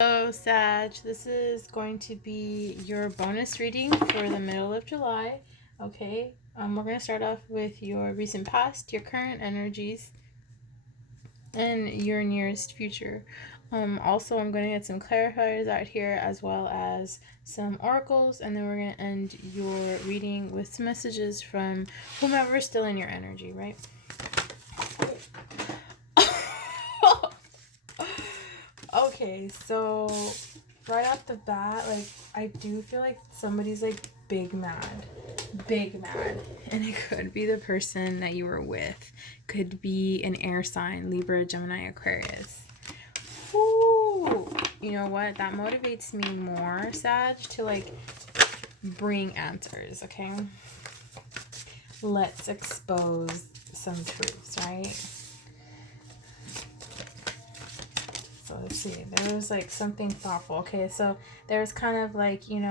So, Sag, this is going to be your bonus reading for the middle of July. Okay, we're going to start off with your recent past, your current energies, and your nearest future. Also, I'm going to get some clarifiers out here as well as some oracles, and then we're going to end your reading with some messages from whomever's still in your energy, right? Okay, so right off the bat, like, I do feel like somebody's like big mad, and it could be the person that you were with, could be an air sign, Libra, Gemini, Aquarius. Ooh, you know what, that motivates me more, Sag, to like bring answers. Okay, let's expose some truths, right? So let's see, there was like something thoughtful. Okay, so there's kind of like, here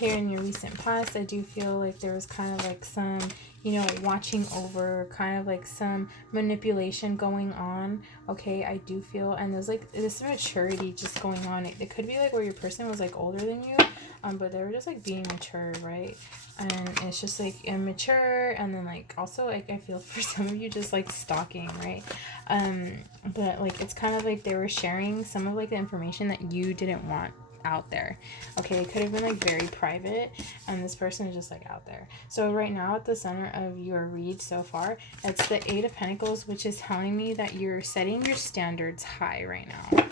in your recent past, I do feel like there was kind of like some, like watching over, kind of like some manipulation going on. Okay, I do feel, and there's like this maturity just going on. It could be like where your person was like older than you, but they were just like being mature, right? And it's just like immature, and then like also like I feel for some of you just like stalking, right? But like it's kind of like they were sharing some of like the information that you didn't want out there. Okay, it could have been like very private, and this person is just like out there. So right now at the center of your read so far, it's the Eight of Pentacles, which is telling me that you're setting your standards high right now.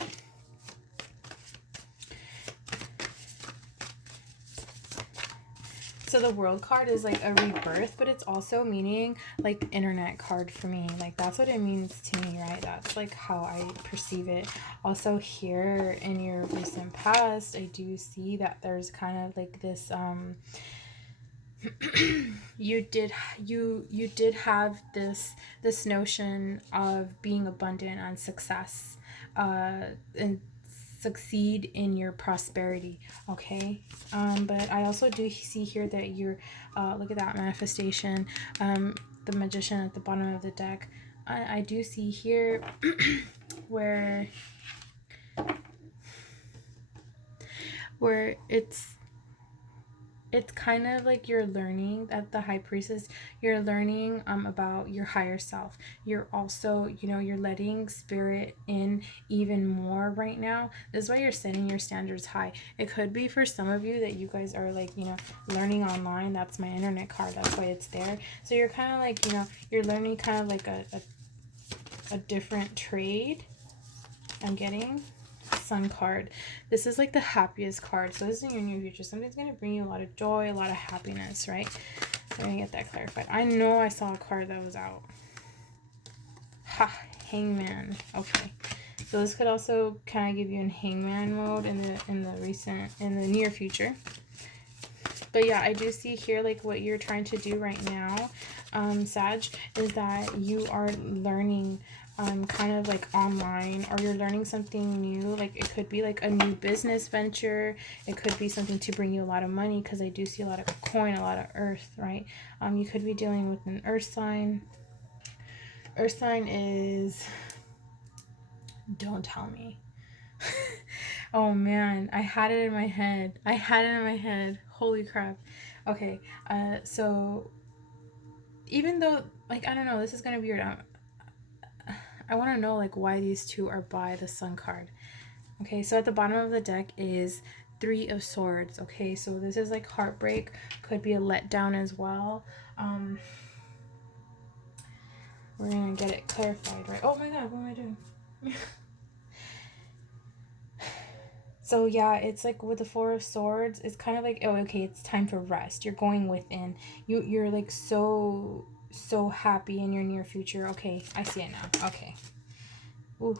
So the World card is like a rebirth, but it's also meaning like internet card for me. Like that's what it means to me, right? That's like how I perceive it. Also here in your recent past, I do see that there's kind of like this you did have this notion of being abundant and success, and succeed in your prosperity. Okay, but I also do see here that you're look at that manifestation, the Magician at the bottom of the deck. I do see here where it's kind of like you're learning at the High Priestess, you're learning about your higher self. You're also, you're letting spirit in even more right now. This is why you're setting your standards high. It could be for some of you that you guys are like, learning online. That's my internet card, that's why it's there. So you're kind of like, you're learning kind of like a different trade. I'm getting Sun card. This is like the happiest card. So this is in your new future. Something's going to bring you a lot of joy, a lot of happiness, right? Let me get that clarified. I know I saw a card that was out. Ha, Hangman. Okay. So this could also kind of give you in Hangman mode in the near future. But yeah, I do see here like what you're trying to do right now, Sag, is that you are learning kind of like online, or you're learning something new. Like it could be like a new business venture, it could be something to bring you a lot of money, because I do see a lot of coin, a lot of earth, right? You could be dealing with an earth sign. Earth sign is, don't tell me. Oh man, I had it in my head. Holy crap. Okay, so even though, like, I don't know, this is gonna be weird. I want to know like why these two are by the Sun card. Okay, so at the bottom of the deck is Three of Swords. Okay, so this is like heartbreak, could be a letdown as well. We're gonna get it clarified, right? Oh my god, what am I doing? So yeah, it's like with the Four of Swords, it's kind of like, oh, okay, it's time for rest. You're going within. You're like so happy in your near future. Okay, I see it now. Okay. Ooh.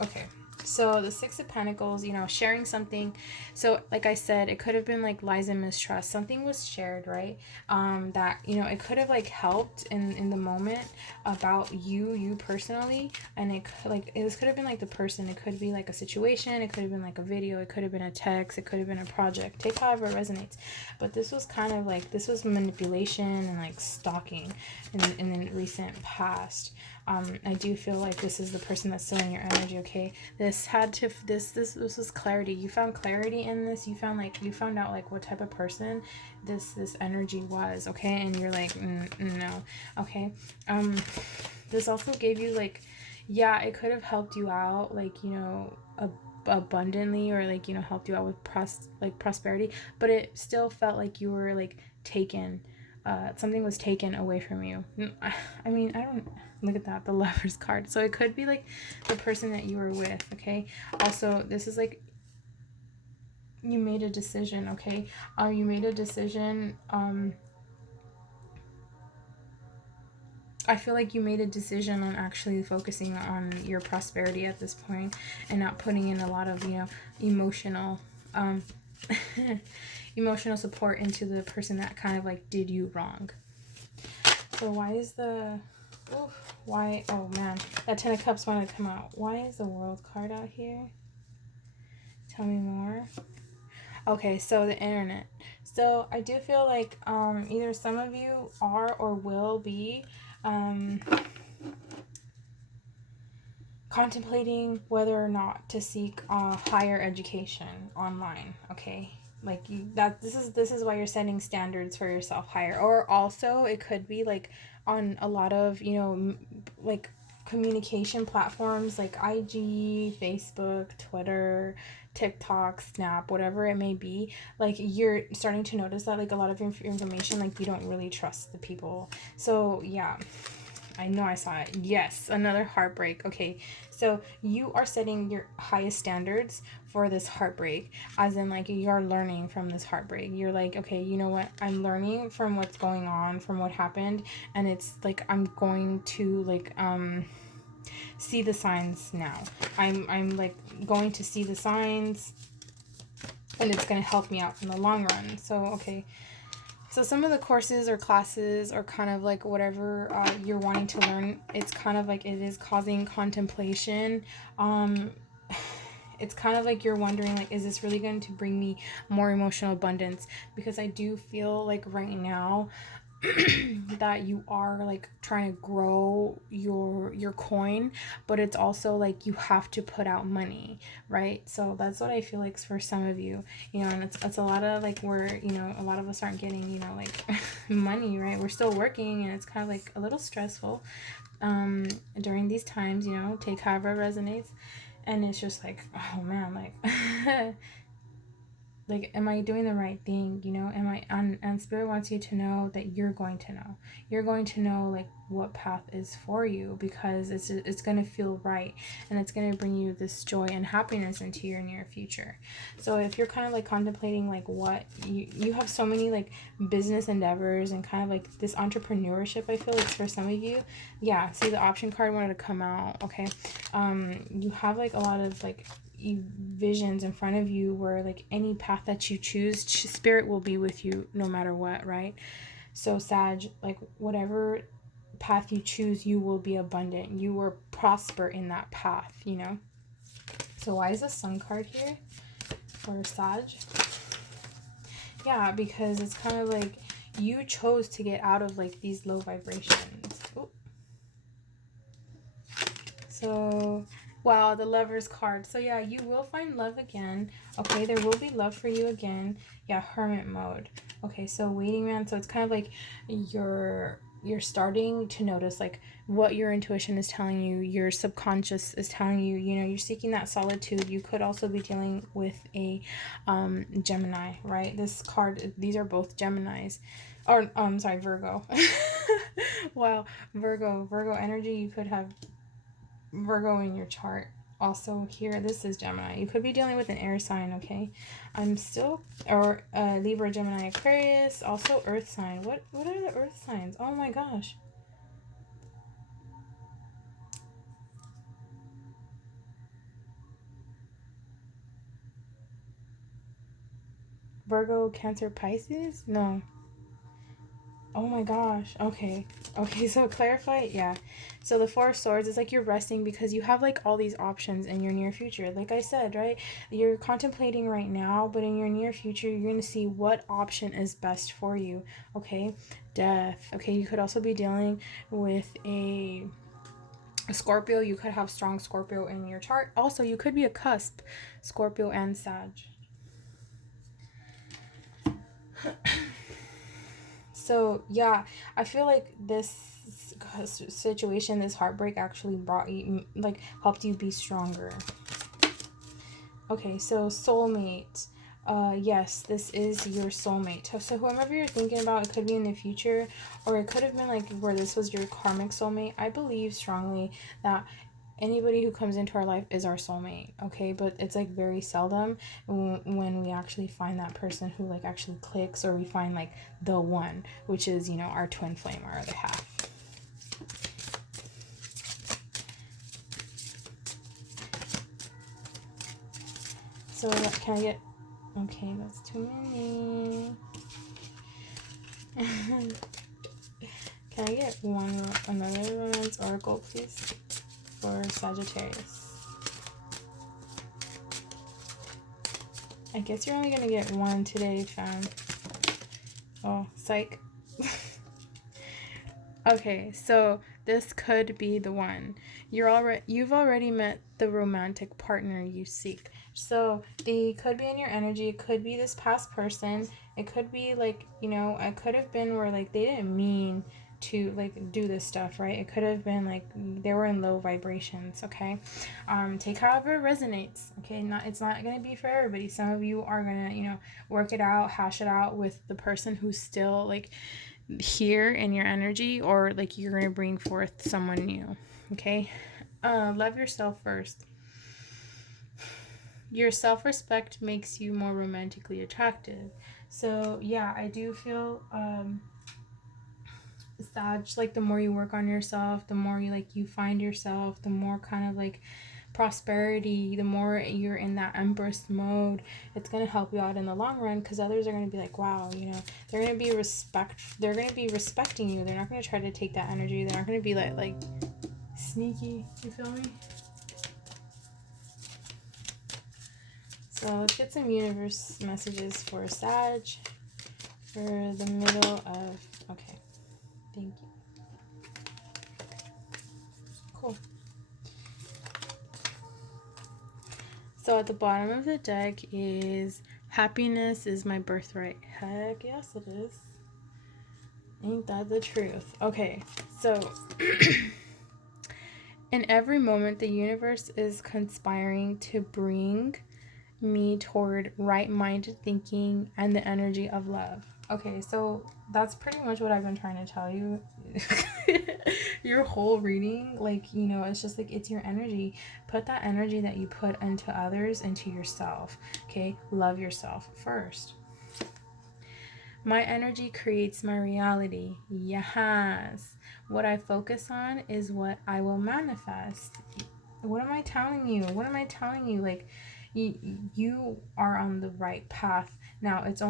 Okay. So the Six of Pentacles, sharing something. So like I said, it could have been like lies and mistrust. Something was shared, right? That, it could have like helped in the moment about you personally. And this could have been like the person. It could be like a situation. It could have been like a video. It could have been a text. It could have been a project. Take however it resonates. But this was kind of like, this was manipulation and like stalking in the recent past. I do feel like this is the person that's still in your energy. Okay, this was clarity. You found clarity in this. You found out like what type of person this energy was. Okay, and you're like, no. Okay, this also gave you like, yeah, it could have helped you out, like, you know, abundantly, or like, you know, helped you out with prosperity, but it still felt like you were like taken, something was taken away from you. I mean, I don't, look at that, the Lover's card. So it could be like the person that you were with. Okay, also this is like, you made a decision. Okay, you made a decision. I feel like you made a decision on actually focusing on your prosperity at this point, and not putting in a lot of, you know, emotional emotional support into the person that kind of like did you wrong. So why is the, why, oh man, that 10 of Cups wanted to come out. Why is the World card out here? Tell me more. Okay, so the internet. So I do feel like either some of you are or will be contemplating whether or not to seek higher education online. Okay, like this is why you're setting standards for yourself higher. Or also it could be like on a lot of, you know, like communication platforms like IG, Facebook, Twitter, TikTok, Snap, whatever it may be. Like you're starting to notice that like a lot of your information, like you don't really trust the people. So yeah, I know, I saw it. Yes, another heartbreak. Okay, so you are setting your highest standards for this heartbreak, as in like you're learning from this heartbreak. You're like, okay, you know what? I'm learning from what's going on, from what happened, and it's like I'm going to like see the signs now. I'm like going to see the signs, and it's going to help me out in the long run. So okay, so some of the courses or classes or kind of like whatever you're wanting to learn, it's kind of like it is causing contemplation. It's kind of like you're wondering, like, is this really going to bring me more emotional abundance? Because I do feel like right now that you are like trying to grow your coin, but it's also like you have to put out money, right? So that's what I feel like for some of you, you know. And it's a lot of like, where, you know, a lot of us aren't getting, you know, like money, right? We're still working, and it's kind of like a little stressful during these times, you know. Take however resonates. And it's just like, oh man, like like, am I doing the right thing? You know, am I, and Spirit wants you to know that you're going to know. You're going to know like what path is for you, because it's going to feel right, and it's going to bring you this joy and happiness into your near future. So if you're kind of like contemplating like what you have so many like business endeavors and kind of like this entrepreneurship, I feel like for some of you, yeah, see the option card wanted to come out. Okay, you have like a lot of like visions in front of you, where like any path that you choose, Spirit will be with you no matter what, right? So Sag, like whatever path you choose, you will be abundant, you will prosper in that path, you know. So why is the Sun card here for Sag? Yeah, because it's kind of like you chose to get out of like these low vibrations. Ooh. So wow, the Lover's card. So yeah, you will find love again. Okay, there will be love for you again. Yeah, Hermit mode. Okay, so waiting man. So it's kind of like you're starting to notice like what your intuition is telling you, your subconscious is telling you. You know, you're seeking that solitude. You could also be dealing with a Gemini, right? This card, these are both Geminis. Or sorry, Virgo. Wow, Virgo energy. You could have Virgo in your chart. Also here, this is Gemini. You could be dealing with an air sign, okay? I'm still, or Libra, Gemini, Aquarius, also earth sign. What are the earth signs? Oh my gosh. Virgo, Cancer, Pisces? No. Oh my gosh. Okay. Okay, so clarify. Yeah. So the Four of Swords is like you're resting because you have like all these options in your near future. Like I said, right? You're contemplating right now, but in your near future, you're going to see what option is best for you. Okay? Death. Okay, you could also be dealing with a Scorpio, you could have strong Scorpio in your chart. Also, you could be a cusp Scorpio and Sag. So yeah, I feel like this situation, this heartbreak, actually brought you, like, helped you be stronger. Okay, so soulmate. Yes, this is your soulmate. So whoever you're thinking about, it could be in the future, or it could have been like where this was your karmic soulmate. I believe strongly that anybody who comes into our life is our soulmate, okay? But it's like very seldom when we actually find that person who like actually clicks, or we find like the one, which is, you know, our twin flame, our other half. So can I get... Okay, that's too many. Can I get another romance oracle, please, for Sagittarius? I guess you're only gonna get one today, fam. Oh, psych. Okay, so this could be the one. You've already met the romantic partner you seek. So they could be in your energy. It could be this past person. It could be like, you know, it could have been where like they didn't mean to like do this stuff, right? It could have been like they were in low vibrations, okay? Take however it resonates, okay? It's not gonna be for everybody. Some of you are gonna, you know, work it out, hash it out with the person who's still like here in your energy, or like you're gonna bring forth someone new, okay? Love yourself first. Your self-respect makes you more romantically attractive. So yeah, I do feel Sag, like the more you work on yourself, the more you like you find yourself, the more kind of like prosperity, the more you're in that empress mode, it's going to help you out in the long run, because others are going to be like, wow, you know, they're going to be respecting you. They're not going to try to take that energy. They're not going to be like sneaky, you feel me? So let's get some universe messages for Sag for the middle of... Okay, thank you. Cool. So at the bottom of the deck is happiness is my birthright. Heck yes, it is. Ain't that the truth? Okay, so in every moment, the universe is conspiring to bring me toward right-minded thinking and the energy of love. Okay, so that's pretty much what I've been trying to tell you. Your whole reading, like, you know, it's just like, it's your energy. Put that energy that you put into others into yourself, okay? Love yourself first. My energy creates my reality. Yes. What I focus on is what I will manifest. What am I telling you? What am I telling you? Like, you are on the right path. Now, it's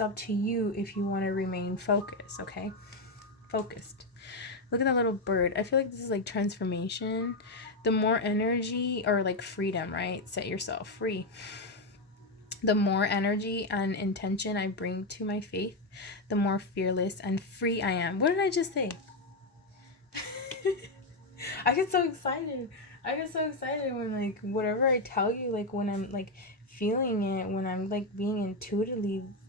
up to you if you want to remain focused, okay? Focused. Look at that little bird. I feel like this is like transformation. The more energy, or like freedom, right? Set yourself free. The more energy and intention I bring to my faith, the more fearless and free I am. What did I just say? I get so excited. I get so excited when like whatever I tell you, like when I'm like feeling it, when I'm like being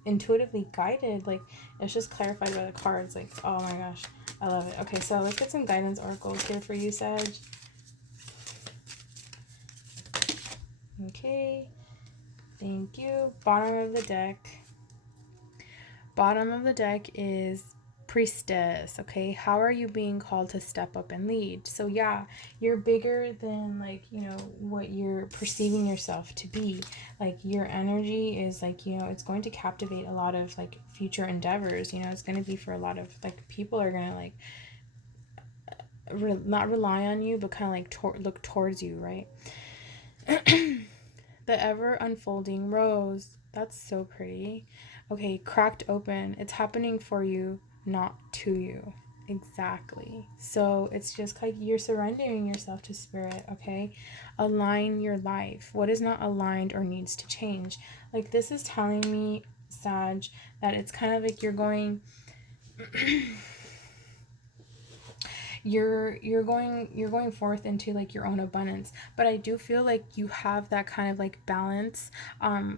intuitively guided, like it's just clarified by the cards. Like, oh my gosh, I love it. Okay, so let's get some guidance oracles here for you, Sag. Okay, thank you. Bottom of the deck. Bottom of the deck is Priestess. Okay, how are you being called to step up and lead? So yeah, you're bigger than like, you know, what you're perceiving yourself to be. Like your energy is like, you know, it's going to captivate a lot of like future endeavors. You know, it's going to be for a lot of like people are going to like not rely on you, but kind of like look towards you, right? The ever unfolding rose. That's so pretty. Okay, cracked open. It's happening for you, not to you. Exactly. So it's just like you're surrendering yourself to spirit, okay? Align your life. What is not aligned or needs to change? Like this is telling me, Sag, that it's kind of like you're going you're going forth into like your own abundance. But I do feel like you have that kind of like balance,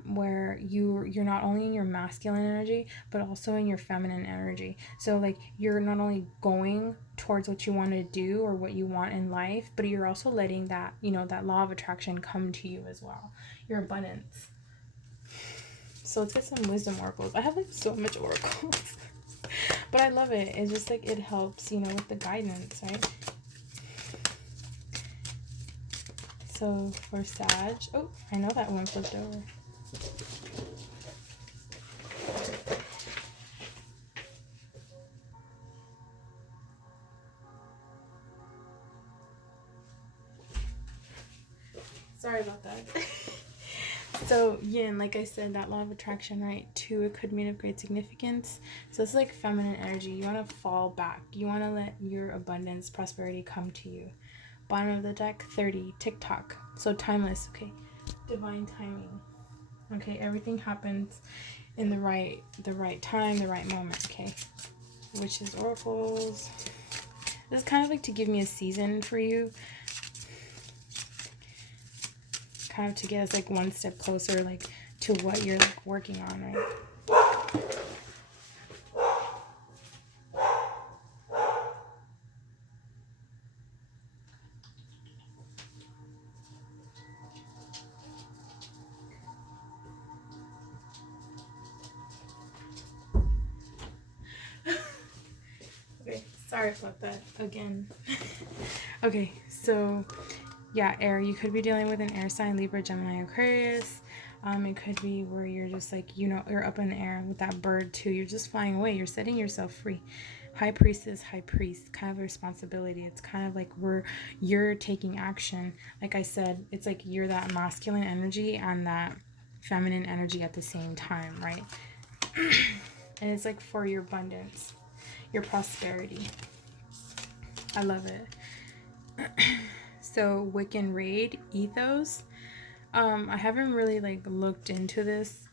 where you're not only in your masculine energy but also in your feminine energy. So like you're not only going towards what you want to do or what you want in life, but you're also letting that, that law of attraction come to you as well, your abundance. So let's get some wisdom oracles. I have like so much oracles. But I love it. It's just like it helps, with the guidance, right? So for Sag, oh, I know that one flipped over. Sorry about that. So yin, like I said, that law of attraction, right? 2, it could mean of great significance. So it's like feminine energy. You want to fall back. You want to let your abundance, prosperity come to you. Bottom of the deck, 30, TikTok. So timeless, okay. Divine timing. Okay, everything happens in the right time, the right moment, okay. Witches, oracles. This is kind of like to give me a season for you. Kind of to get us like one step closer, like to what you're like working on, right? Okay, sorry about that again. Okay, so yeah, air. You could be dealing with an air sign, Libra, Gemini, Aquarius. It could be where you're just like, you're up in the air with that bird too. You're just flying away. You're setting yourself free. High priestess, high priest, kind of a responsibility. It's kind of like where you're taking action. Like I said, it's like you're that masculine energy and that feminine energy at the same time, right? And it's like for your abundance, your prosperity. I love it. So Wiccan Raid ethos. I haven't really like looked into this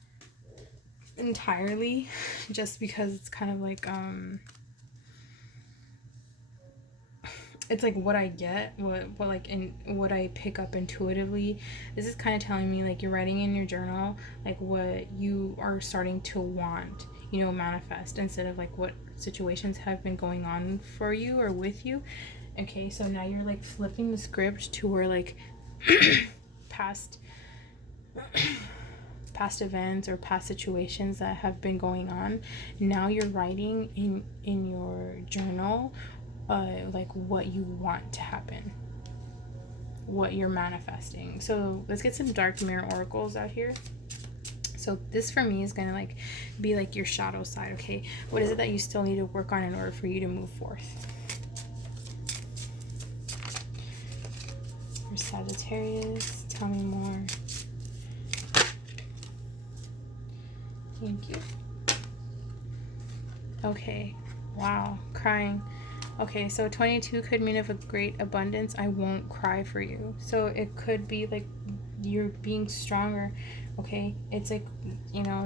entirely, just because it's kind of like it's like what I get, what I pick up intuitively. This is kind of telling me like you're writing in your journal like what you are starting to want, manifest, instead of like what situations have been going on for you or with you. Okay, so now you're like flipping the script to where like past events or past situations that have been going on. Now you're writing in your journal like what you want to happen, what you're manifesting. So let's get some dark mirror oracles out here. So this for me is gonna like be like your shadow side. Okay, what is it that you still need to work on in order for you to move forth? For Sagittarius, tell me more. Thank you. Okay, wow, crying. Okay, so 22 could mean of a great abundance. I won't cry for you. So it could be like you're being stronger. Okay, it's like,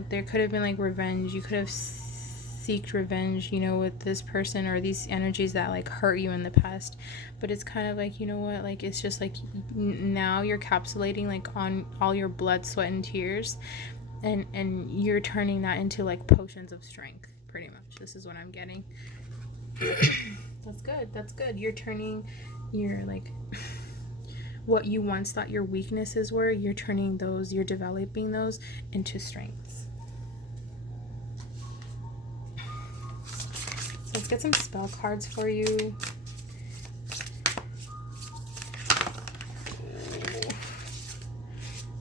there could have been like revenge. You could have seeked revenge, with this person or these energies that like hurt you in the past. But it's kind of like, like it's just like now you're capsulating like on all your blood, sweat, and tears, and you're turning that into like potions of strength, pretty much. This is what I'm getting. That's good. You're turning your like what you once thought your weaknesses were, you're developing those into strengths. So let's get some spell cards for you.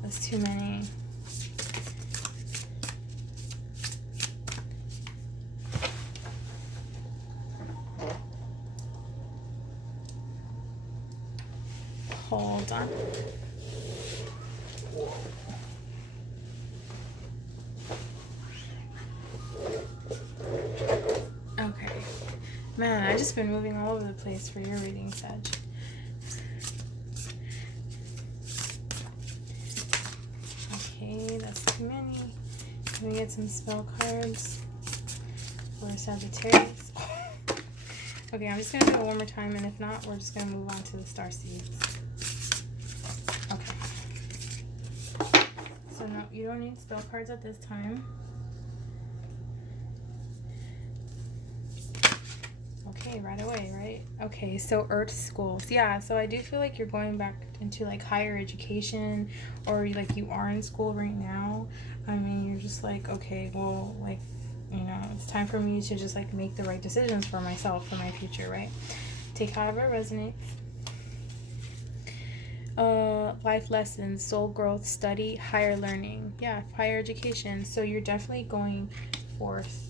That's too many. Hold on. Okay. Man, I've just been moving all over the place for your reading, Sag. Okay, that's too many. Can we get some spell cards for Sagittarius? Okay, I'm just going to do it one more time, and if not, we're just going to move on to the star seeds. Okay. So no, you don't need spell cards at this time. Okay, right away, right? Okay, so Earth schools. Yeah, so I do feel like you're going back into like higher education, or like you are in school right now. I mean, you're just like, okay, well, like, you know, it's time for me to just like make the right decisions for myself, for my future, right? Take however it resonates. Life lessons, soul growth, study, higher learning. Yeah, higher education. So you're definitely going forth.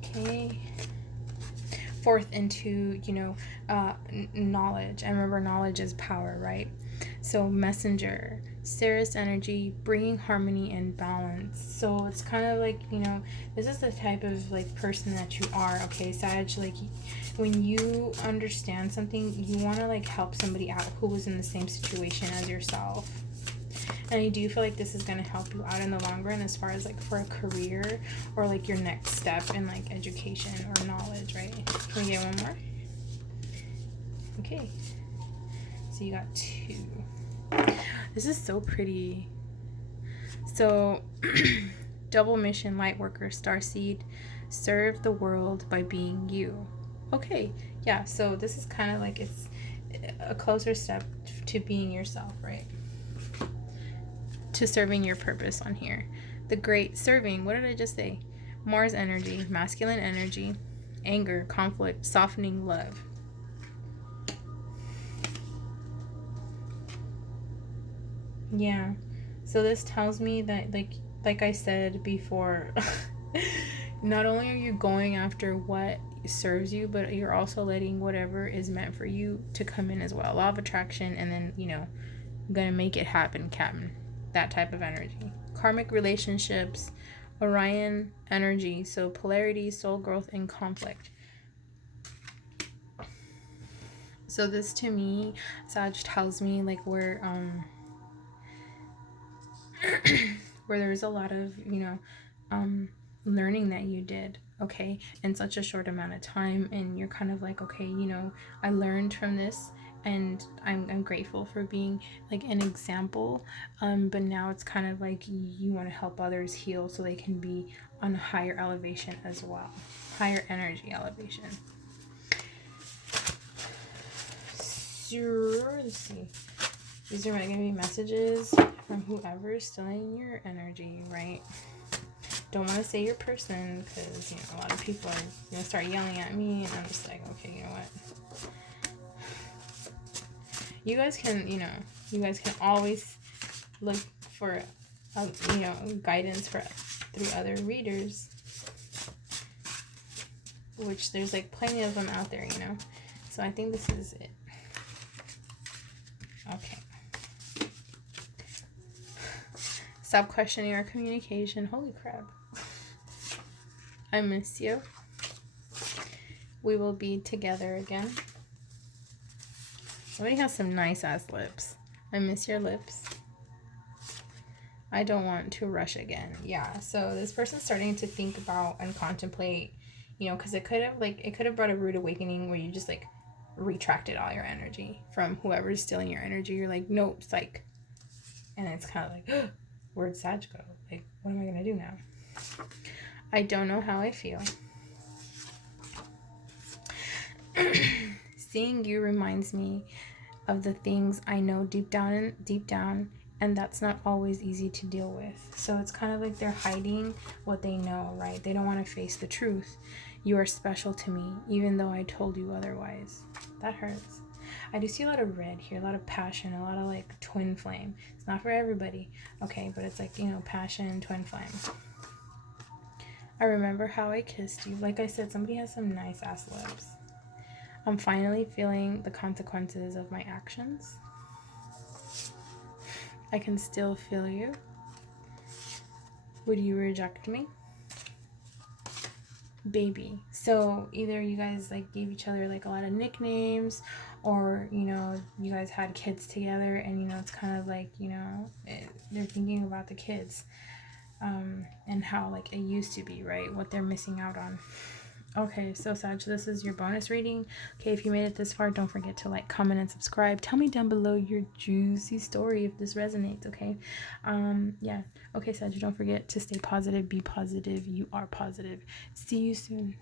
Okay. Forth into, you know, knowledge. I remember knowledge is power, right? So messenger, Ceres energy, bringing harmony and balance. So it's kind of like, you know, this is the type of like person that you are. Okay, Sag, like when you understand something, you want to like help somebody out who was in the same situation as yourself. And I do feel like this is going to help you out in the long run as far as like for a career or like your next step in like education or knowledge, right? Can we get one more? Okay. So you got 2. This is so pretty. So double mission, light worker, starseed, serve the world by being you. Okay. Yeah. So this is kind of like it's a closer step to being yourself, right? To serving your purpose on here. The great serving, what did I just say? Mars energy, masculine energy, anger, conflict, softening, love. Yeah. So this tells me that like I said before, not only are you going after what serves you, but you're also letting whatever is meant for you to come in as well. Law of attraction, and then, you know, I'm gonna make it happen, Captain. That type of energy. Karmic relationships, Orion energy, so polarity, soul growth, and conflict. So this to me, Sag, tells me like where where there's a lot of, you know, learning that you did, okay, in such a short amount of time, and you're kind of like, okay, you know, I learned from this, and I'm grateful for being like an example, but now it's kind of like you want to help others heal so they can be on a higher elevation as well, higher energy elevation. So let's see, these are going to be messages from whoever is still in your energy, right? Don't want to say your person, because, you know, a lot of people are going to start yelling at me, and I'm just like, okay, you know what? You guys can always look for, you know, guidance through other readers, which there's like plenty of them out there, you know. So I think this is it. Okay. Stop questioning our communication. Holy crap. I miss you. We will be together again. Somebody has some nice ass lips. I miss your lips. I don't want to rush again. Yeah, so this person's starting to think about and contemplate, you know, because it could have brought a rude awakening where you just like retracted all your energy from whoever's stealing your energy. You're like, nope, psych. And it's kind of like, where'd Sag go? Like, what am I going to do now? I don't know how I feel. Seeing you reminds me of the things I know deep down, and that's not always easy to deal with. So it's kind of like they're hiding what they know, right? They don't want to face the truth. You are special to me, even though I told you otherwise. That hurts. I do see a lot of red here, a lot of passion, a lot of like twin flame. It's not for everybody, okay, but it's like, you know, passion, twin flame. I remember how I kissed you. Like I said, somebody has some nice ass lips. I'm finally feeling the consequences of my actions. I can still feel you. Would you reject me? Baby. So either you guys like gave each other like a lot of nicknames, or, you know, you guys had kids together, and, you know, it's kind of like, you know, they're thinking about the kids. and how like it used to be, right? What they're missing out on. Okay, so Sag, this is your bonus reading. Okay, if you made it this far, don't forget to like, comment, and subscribe. Tell me down below your juicy story if this resonates, okay? Yeah. Okay, Sag, don't forget to stay positive, be positive. You are positive. See you soon.